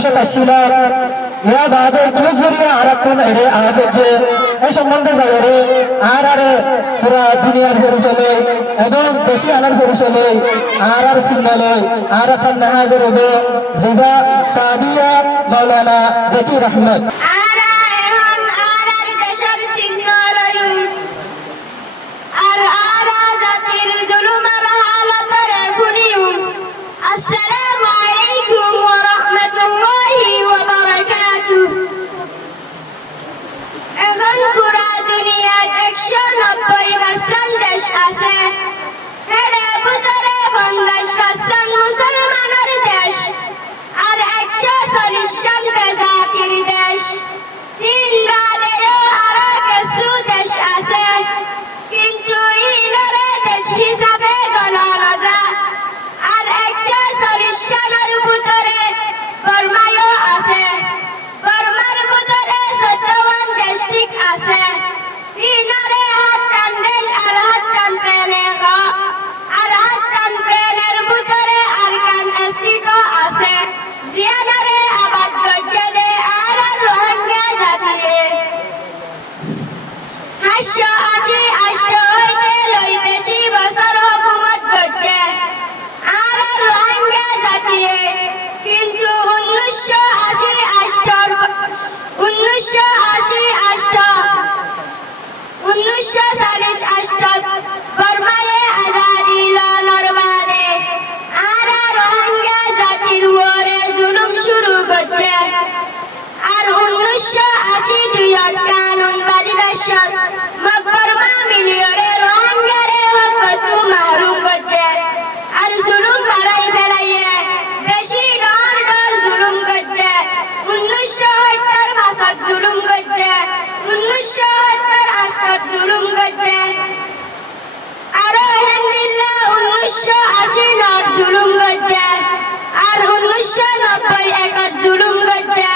বসে আসছিল ইয়া বাদে তুমি সরিয়ে আর একটু এরে আর যে এই সম্বন্ধে যাই রে আর পুরা দুনিয়ার পরিচয় এবং দেশি আনার পরিচয় আর সিঙ্গালয় আর সামনে হাজির হবে জিবা সাদিয়া মাওলানা জাকির আহমদ السلام عليكم ورحمة الله وبركاته. এখন পুরা দুনিয়ার 190% দেশ আছে, এর ভিতরে 50% মুসলমানের দেশ আর 140টা জাতির দেশ। তিন বাদেরও আরো কিছু দেশ আছে, কিন্তু ইনারে দেশ হিসাবে গণনা যায়। আর 140 ভিতরে বর্মায়ও আছে, বর্মার ভিতরে 14 ডিস্ট্রিক্ট আছে। ইনারে হাত টানবেন আর হাত টানবেন আর হাত টানবেনের ভিতরে আর কান স্ট্রিটও আছে, জিয়ানারে আবাদ করছে দে আর রোহিঙ্গা জাতিয়ে হাস্য আজি আষ্ট হইতে লই বেশি বছর হুকুমত করছে আর রোহিঙ্গা জাতিয়ে, কিন্তু 1948 বর্মায়ে আজাদি লনর বাদে আর রোহিঙ্গা জাতির উপরে জুলুম শুরু করছে। আর 1982 কানুন বাদিবাসত মকবরমা মিলিয়নে রোহিঙ্গারে হকতু মাহরুম করছে আর জুলুম বাড়াই ফেলাইয়ে বেশি ডর জুলুম করছে। 1970 ভাষার জুলুম করছে, 1978 জুলুম করছে, আরো আলহামদুলিল্লাহ 1980 জুলুম করছে আর 1990 জুলুম করছে।